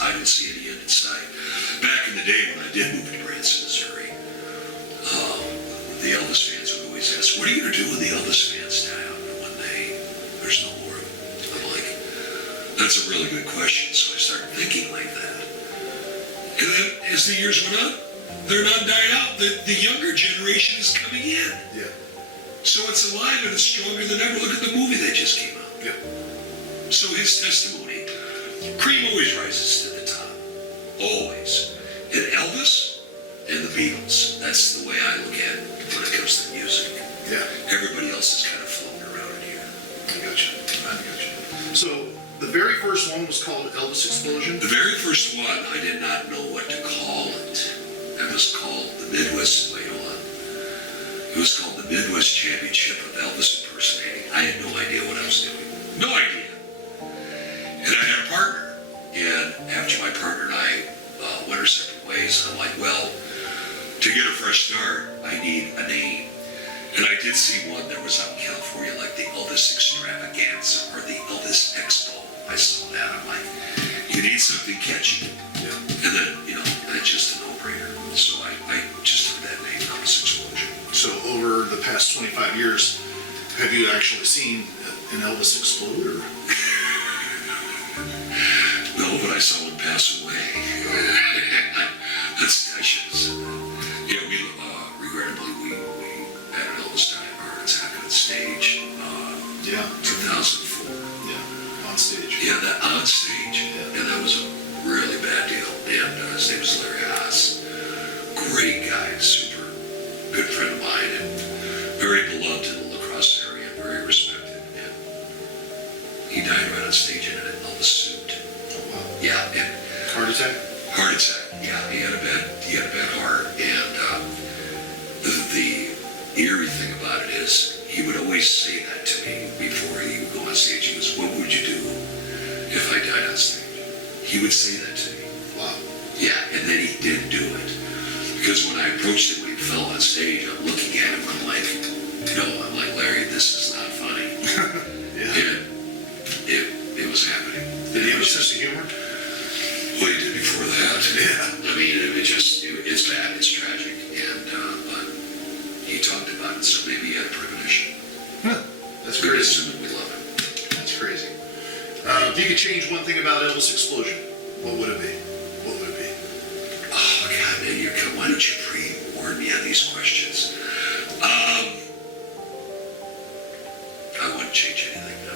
I don't see any end in sight. Back in the day when I did move to Branson, Missouri, the Elvis fans would always ask, what are you going to do when the Elvis fans die out when there's no more of them? I'm like, that's a really good question. So I started thinking like that. And then as the years went on, they're not dying out. The younger generation is coming in. Yeah. So it's alive and it's stronger than ever. Look at the movie that just came out. Yeah. So his testimony, cream always rises to the top. Always. And Elvis and the Beatles, that's the way I look at it when it comes to music. Yeah. Everybody else is kind of floating around in here. I got you. So the very first one was called Elvis Explosion? The very first one, I did not know what to call it. It was called the Midwest, wait, hold on. It was called the Midwest Championship of Elvis Impersonating. I had no idea what I was doing. No idea. And I had a partner. And after my partner and I went our separate ways, I'm like, well, to get a fresh start, I need a name. And I did see one that was out in California, like the Elvis Extravaganza or the Elvis Expo. I saw that. I'm like, you need something catchy. Yeah. And then, that's just a no-brainer. So I just took that name, Elvis Explosion. So over the past 25 years, have you actually seen an Elvis explode? Or? No, but I saw him pass away. I should have said that. Yeah, regrettably, we had an Elvis dying heart attack on stage. 2004. Yeah, on stage. Yeah, that on stage. Yeah. And that was a really bad deal. And his name was Larry Haas. Great guy, super good friend of mine, and very beloved in the La Crosse area, very respected. And he died right on stage in an Elvis suit. Oh, wow. Yeah. And heart attack? Heart attack. Yeah, he had a bad heart. And the eerie thing about it is, he would always say that to me before he would go on stage. He goes, what would you do if I died on stage? He would say that to me. Wow. Yeah, and then he did do it. Because when I approached him when he fell on stage, I'm looking at him, I'm like, Larry, this is not funny. Yeah. And it was happening. Did he have a sense of humor? Well, he did before that. Yeah. I mean, it's bad, it's tragic. And, but he talked about it, so maybe he had a premonition. Huh. That's We crazy. assume we love it. That's crazy. If you could change one thing about Elvis Explosion, what would it be? What would it be? Oh, God, man, why don't you pre-warn me on these questions? I wouldn't change anything, no.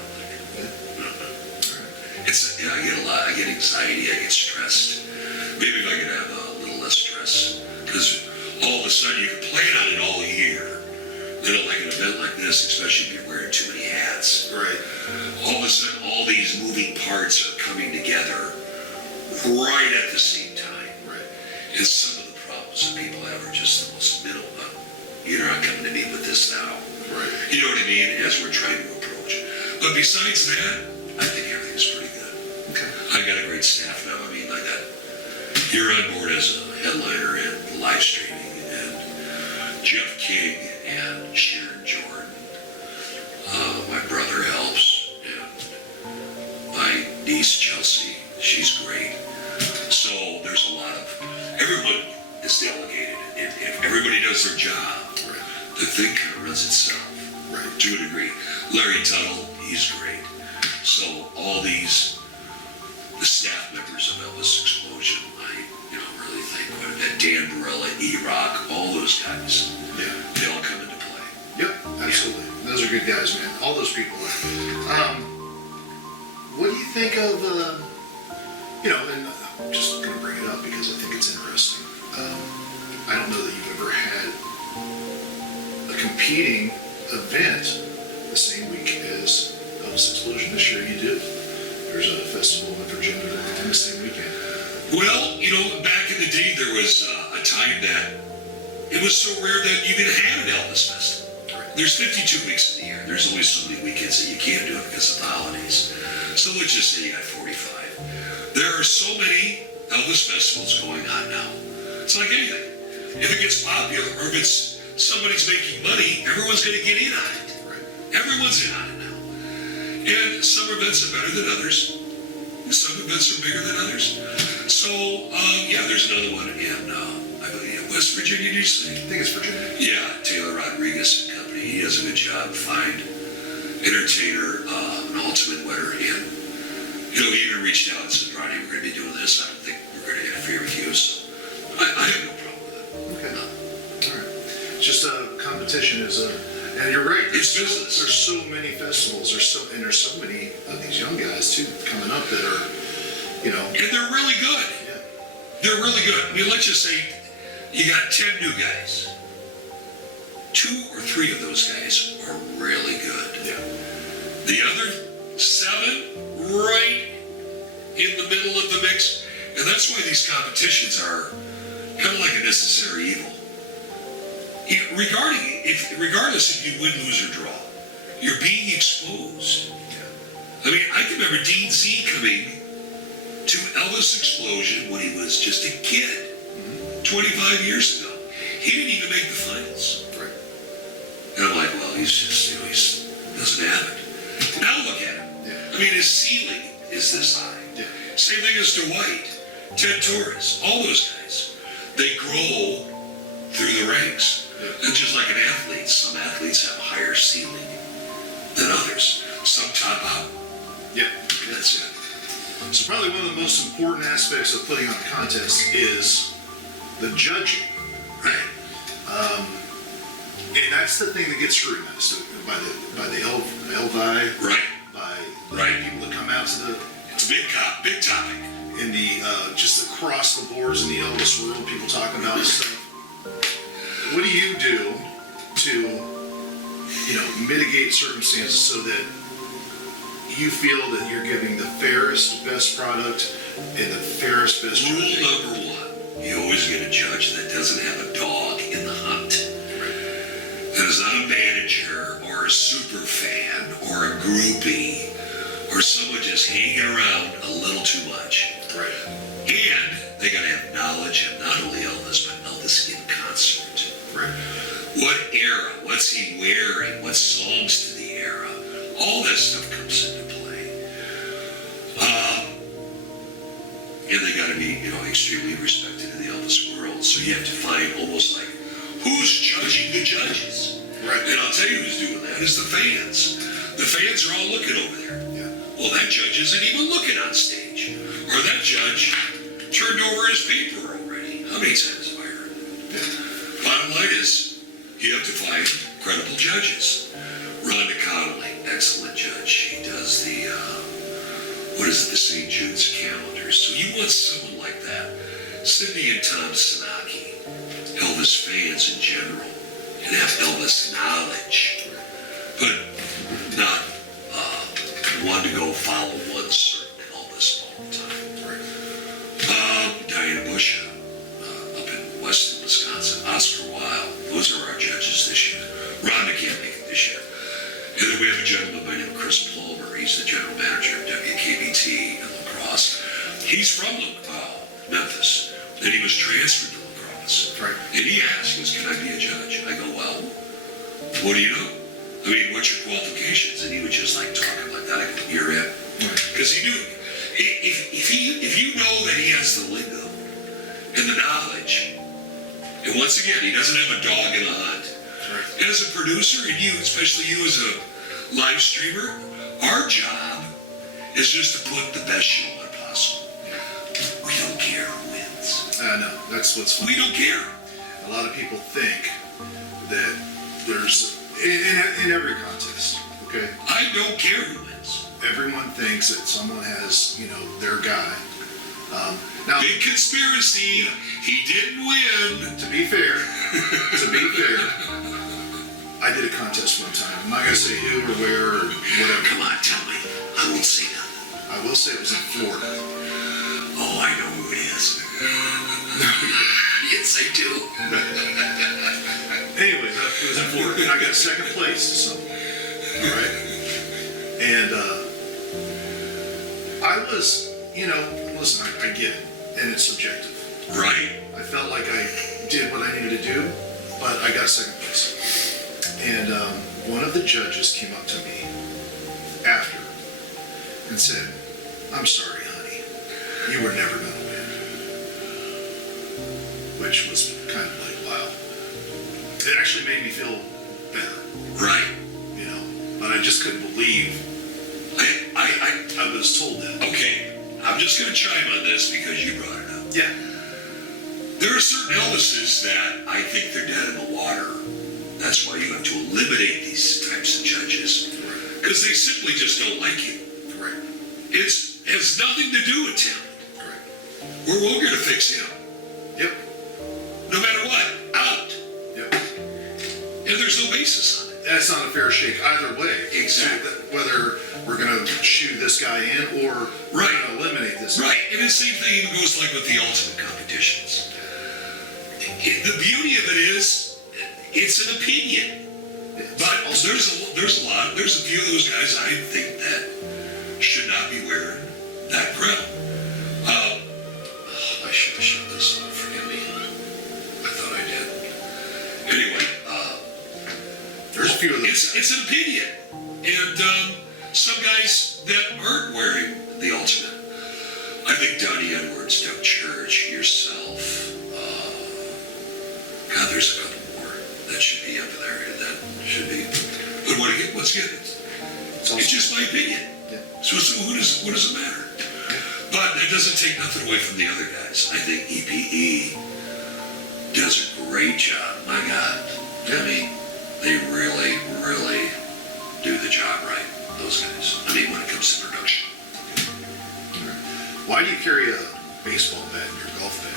I get anxiety, I get stressed. Maybe if I could have a little less stress. Because all of a sudden you can plan on it all year. Like an event like this, especially if you're wearing too many hats. Right. All of a sudden, all these moving parts are coming together right at the same time. Right. And some of the problems that people have are just the most minimal. You're not coming to me with this now. Right. You know what I mean? As we're trying to approach. But besides that, I think everything's pretty good. Okay. I got a great staff now. I mean, you're on board as a headliner and live streaming, and Jeff King and Sharon Jordan. My brother helps, and my niece Chelsea, she's great. So there's a lot of, everyone is delegated. If everybody does their job, Right. the thing kind of runs itself. Right. To a degree. Larry Tuttle, he's great. So all the staff members of Elvis Explosion, I really think quite a bit. Dan Barella, E-Rock, all those guys. Yeah. They all come into play. Yep, absolutely. Those are good guys, man. All those people. What do you think of, and I'm just going to bring it up because I think it's interesting. I don't know that you've ever had a competing event the same week as Elvis Explosion. This year you do. There's a festival in Virginia on the same weekend. Well, back in the day, there was a time that it was so rare that you could have an Elvis festival. Right. There's 52 weeks in the year. There's only so many weekends that you can't do it because of the holidays. So let's just say you got 45. There are so many Elvis festivals going on now. It's like anything. If it gets popular or if it's somebody's making money, everyone's going to get in on it. Right. Everyone's in on it now. And some events are better than others. Some events are bigger than others. So, yeah, there's another one in, I believe, West Virginia, did you say? I think it's Virginia. Yeah, Taylor Rodriguez and company. He does a good job. Fine entertainer, an ultimate winner, and he even reached out and said, Ronny, we're going to be doing this. I don't think we're going to interfere with you, so I have no problem with it. Okay. No. All right. Just competition is and you're right. It's business. There's so many festivals. There's so many of these young guys too coming up that are, And they're really good. Yeah. They're really good. I mean, let's just say you got 10 new guys. 2 or 3 of those guys are really good. Yeah. The other 7, right in the middle of the mix. And that's why these competitions are kind of like a necessary evil. Regardless if you win, lose, or draw, you're being exposed. Yeah. I mean, I can remember Dean Z coming to Elvis Explosion when he was just a kid, 25 years ago. He didn't even make the finals. Right. And I'm like, well, he's just, he doesn't have it. Now look at him. Yeah. I mean, his ceiling is this high. Yeah. Same thing as Dwight, Ted Torres, all those guys. They grow through the ranks. Yeah. And just like an athlete, some athletes have a higher ceiling than others. Some top out. Yeah. That's it. So probably one of the most important aspects of putting on a contest is the judging. Right. And that's the thing that gets scrutinized by the Elvi, Right. by the Right. people that come out to the It's a big topic. in the just across the boards in the Elvis world, people talk about stuff. What do you do to mitigate circumstances so that you feel that you're giving the fairest, best product and the fairest, best Rule judging? number 1, you always get a judge that doesn't have a dog in the hunt. That is not a manager or a super fan or a groupie or someone just hanging around a little too much. Right. And they got to have knowledge of not only Elvis, but Elvis in concert. Right. What era? What's he wearing? What songs to the era? All that stuff comes into play. And they got to be, extremely respected in the Elvis world. So you have to find almost like, who's judging the judges? Right. And I'll tell you who's doing that is the fans. The fans are all looking over there. Yeah. Well, that judge isn't even looking on stage. Or that judge turned over his paper already. How many times have I heard that? Yeah. Bottom line is, you have to find credible judges. Rhonda Connolly, excellent judge. She does the, the St. Jude's calendar. So you want someone like that. Cindy and Tom Sinaki, Elvis fans in general, and have Elvis knowledge. But not one to go follow one certain Elvis all the time. Diana Bush up in western Wisconsin, Oscar Wilde. Those are our judges this year. Rhonda can't make it this year. And then we have a gentleman by the name of Chris Palmer. He's the general manager of WKBT in La Crosse. He's from Memphis. Then he was transferred to La Crosse. Right. And he asked, he goes, can I be a judge? I go, well, what do you know? I mean, what's your qualifications? And he was just like talking like that. I go, you're in. Because he knew, if you know that he has the lingo and the knowledge, and once again, he doesn't have a dog in the hunt. Right. As a producer, and you, especially you as a live streamer, our job is just to put the best show on possible. We don't care who wins. No, that's what's funny. We don't care. A lot of people think that there's, in every contest, okay, I don't care who wins. everyone thinks that someone has, their guy. Now, Big conspiracy. He didn't win. to be fair, I did a contest one time. I'm not going to say who or where or whatever. Come on, tell me. I won't say nothing. I will say it was in Florida. Oh, I know who it is. Yes, I do. Anyways, it was in Florida, and I got second place somewhere. All right, and I was, listen, I get it, and it's subjective. Right. I felt like I did what I needed to do, but I got second place. And one of the judges came up to me after and said, "I'm sorry, honey. you were never going to win. Which was kind of like, wow. It actually made me feel better. Right. You know, but I just couldn't believe I was told that. Okay, I'm just going to chime on this because you brought it up. Yeah. There are certain Elvises that I think they're dead in the water. That's why you have to eliminate these types of judges. Because they simply just don't like you. Right. It has nothing to do with talent. Right. We're going to fix him. Yep. No matter what, out. Yep. And there's no basis on it. That's not a fair shake either way. Exactly. Whether we're going to shoo this guy in or we're going to eliminate this guy. Right. And the same thing even goes like with the ultimate competitions. The beauty of it is, it's an opinion. But there's a few of those guys I think that should not be wearing that crown. I should have shut this off. Forgive me. I thought I did. Anyway, there's a few of those. It's an opinion, and some guys that aren't wearing the ultimate. I think Donnie Edwards, Doug Church, yourself. God, there's a couple more that should be up there, and that should be. But once again, it's just my opinion. Yeah. So what does it matter? But it doesn't take nothing away from the other guys. I think EPE does a great job. My God. I mean, they really, really do the job right, those guys. I mean, when it comes to production. Why do you carry a baseball bat in your golf bag?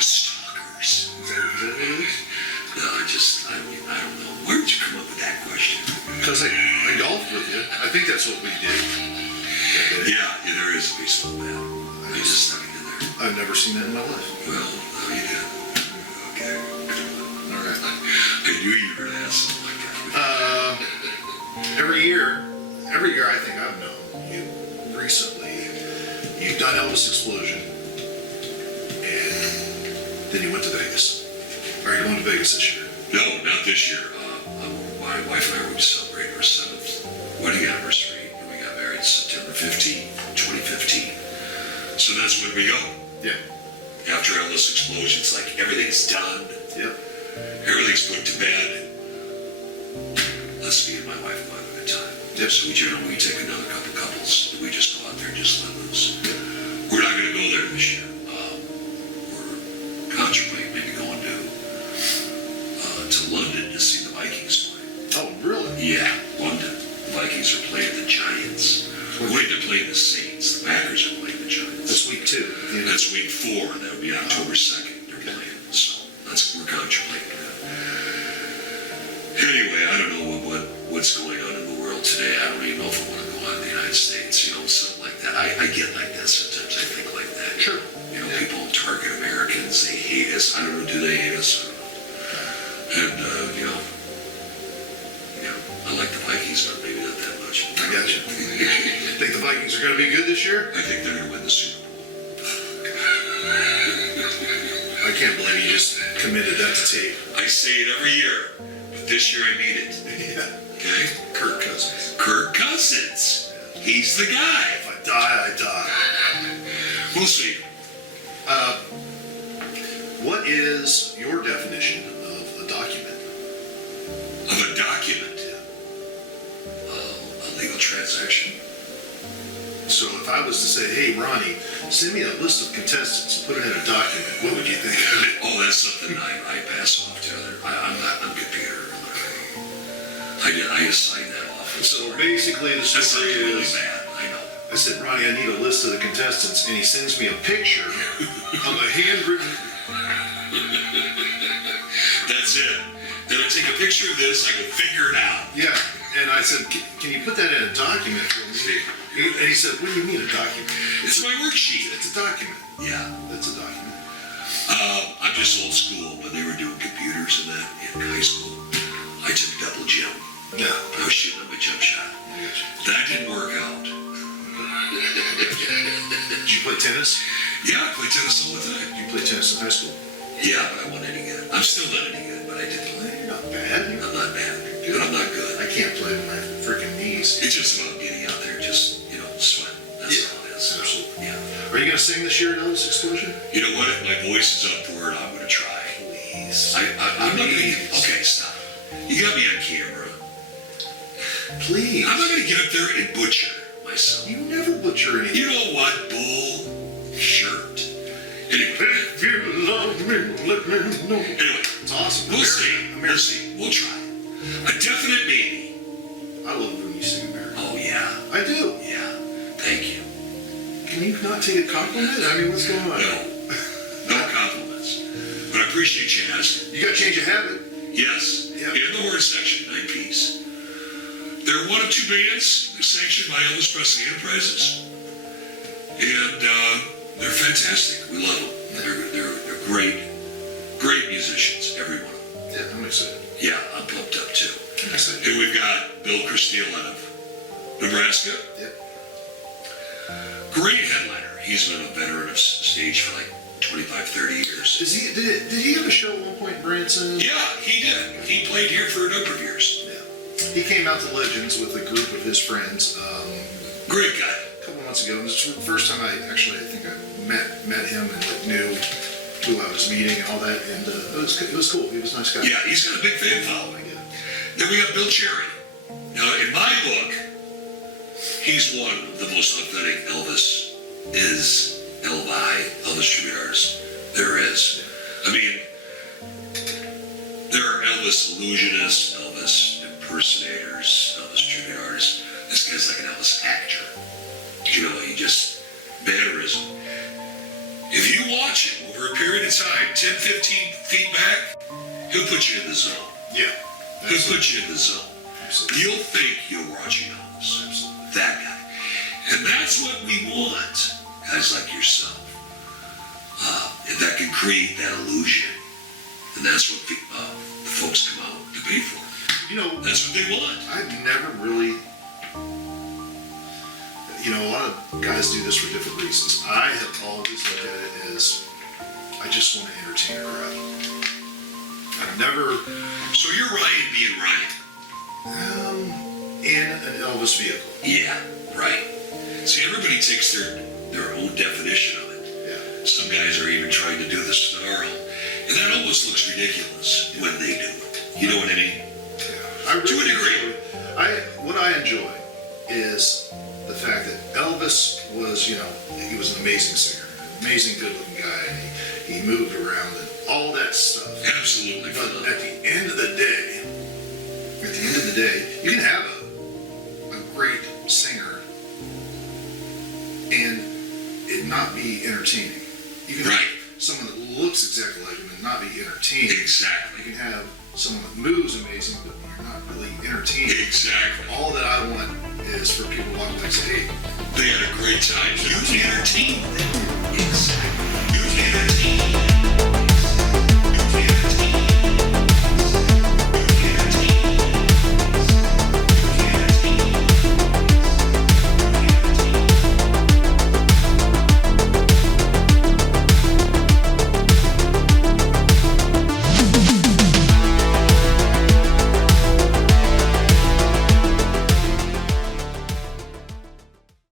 Stalkers. Is that what it is? No, I don't know. Where did you come up with that question? Because I golfed with you. I think that's what we did. Yeah, there is a baseball bat. I just stuck it in there. I've never seen that in my life. Well, no, you did. Okay. All right. I knew you were going to ask something like that. Every year I think I've known you recently, you've done Elvis Explosion, and then you went to Vegas. Are you going to Vegas this year? No, not this year. My wife and I were celebrating our 7th wedding anniversary, and we got married September 15th, 2015. So that's when we go. Yeah. After Elvis Explosion, it's like everything's done. Yep. Everything's put to bed. Let's me and my wife go have a good time. Yep. So we generally take another couple couples, and we just go out there and just let loose. We're not going to go there this year. We're contemplating maybe going to London to see the Vikings play. Oh, really? Yeah, London. The Vikings are playing the Giants. Wait, they're playing the Saints. The Packers are playing the Giants. That's week 2. That's week 4, and that would be October 2nd. They're playing. So we're contemplating that. Anyway, I don't know what's going on in the world today. I don't even know if I want to go out in the United States, something like that. I get like that sometimes. I think like that. Sure. People target Americans. They hate us. I don't know. Do they hate us? I don't know. And, I like the Vikings, but maybe not that much. I got you. Think the Vikings are going to be good this year? I think they're going to win the Super Bowl. I can't believe you just committed that to tape. I say it every year, but this year I mean it. Yeah. Okay? Kirk Cousins. Kirk Cousins. He's the guy. If I die, I die. We'll see. What is your definition of a document? Of a document? A legal transaction. So if I was to say, hey, Ronnie, send me a list of contestants and put it in a document, what would you think of it? Oh, that's something I pass off to other. I'm computer. I assign that off. So basically the That's story really is, bad. I know. I said, Ronnie, I need a list of the contestants, and he sends me a picture of a handwritten. That's it. Then I take a picture of this, I go figure it out. Yeah, and I said, can you put that in a document for me? And he said, what do you mean a document? It's my worksheet. It's a document. Yeah. That's a document. I'm just old school. When they were doing computers and that in high school, I took double jump. Yeah. I was shooting up a jump shot. That didn't work out. Did you play tennis? Yeah, I play tennis all the time. You played tennis in high school? Yeah, but I wasn't any good. I'm still not any good, but I did play. You're not bad. I'm not bad, but I'm not good. I can't play with my freaking knees. It's just about getting out there, just, sweating. That's Are you going to sing this year at Elvis Explosion? You know what? If my voice is up for it, I'm going to try. Please. I'm not going to. Okay, stop. You got me on camera. Please. I'm not going to get up there and butcher myself. You never butcher anything. You know what? Bull shirt. Anyway. If you love me, let me know. Anyway. It's awesome. We'll see. We'll see. We'll try. A definite maybe. I love when you sing American. Oh, yeah. I do. Yeah. Thank you. Can you not take a compliment? I mean, what's going on? No compliments. But I appreciate you asking. You got to change your habit. Yes. Yeah. In the horn section, 9-piece. They're one of two bands sanctioned by Elvis Presley Enterprises. And they're fantastic. We love them. They're great musicians, every one of them. Yeah, I'm excited. Yeah, I'm pumped up too. I'm excited. And we've got Bill Christine out of Nebraska. Yeah. Great headliner. He's been a veteran of stage for like 25, 30 years. Did he have a show at one point in Branson? Yeah, he did. He played here for a number of years. Yeah. He came out to Legends with a group of his friends Great guy. a couple months ago. And this was the first time I think I met him and like, knew who I was meeting and all that. And it was cool. He was a nice guy. Yeah, he's got a big fan following. Yeah. Then we got Bill Cherry. Now, in my book, he's one of the most authentic Elvis tribute artists there is. I mean, there are Elvis illusionists, Elvis impersonators, Elvis tribute artists. This guy's like an Elvis actor. You know, he just, mannerism. If you watch him over a period of time, 10, 15 feet back, he'll put you in the zone. Yeah. He'll put you in the zone. Absolutely. You'll think you're watching Elvis. Absolutely. That guy. And that's what we want, guys like yourself. That can create that illusion. And that's what the folks come out to pay for. You know, That's what they want. I've never really, a lot of guys do this for different reasons. I have always looked at it as, I just want to entertain a crowd. I've never, So you're Ryan being Ryan. in an Elvis vehicle. Yeah, right. See, everybody takes their own definition of it. Yeah. Some guys are even trying to do the snarl. And that almost looks ridiculous when they do it. You know what I mean? Yeah. I really To a degree. what I enjoy is the fact that Elvis was, he was an amazing singer, an amazing good-looking guy, and he moved around and all that stuff. Absolutely. But at the end of the day, you can have a great singer and it not be entertaining. You can Right. have someone that looks exactly like him and not be entertaining. Exactly. You can have someone that moves amazing, but you're not really entertaining. Exactly. All that I want is for people to walk away and say, hey, They had a great time. You entertained them. Exactly.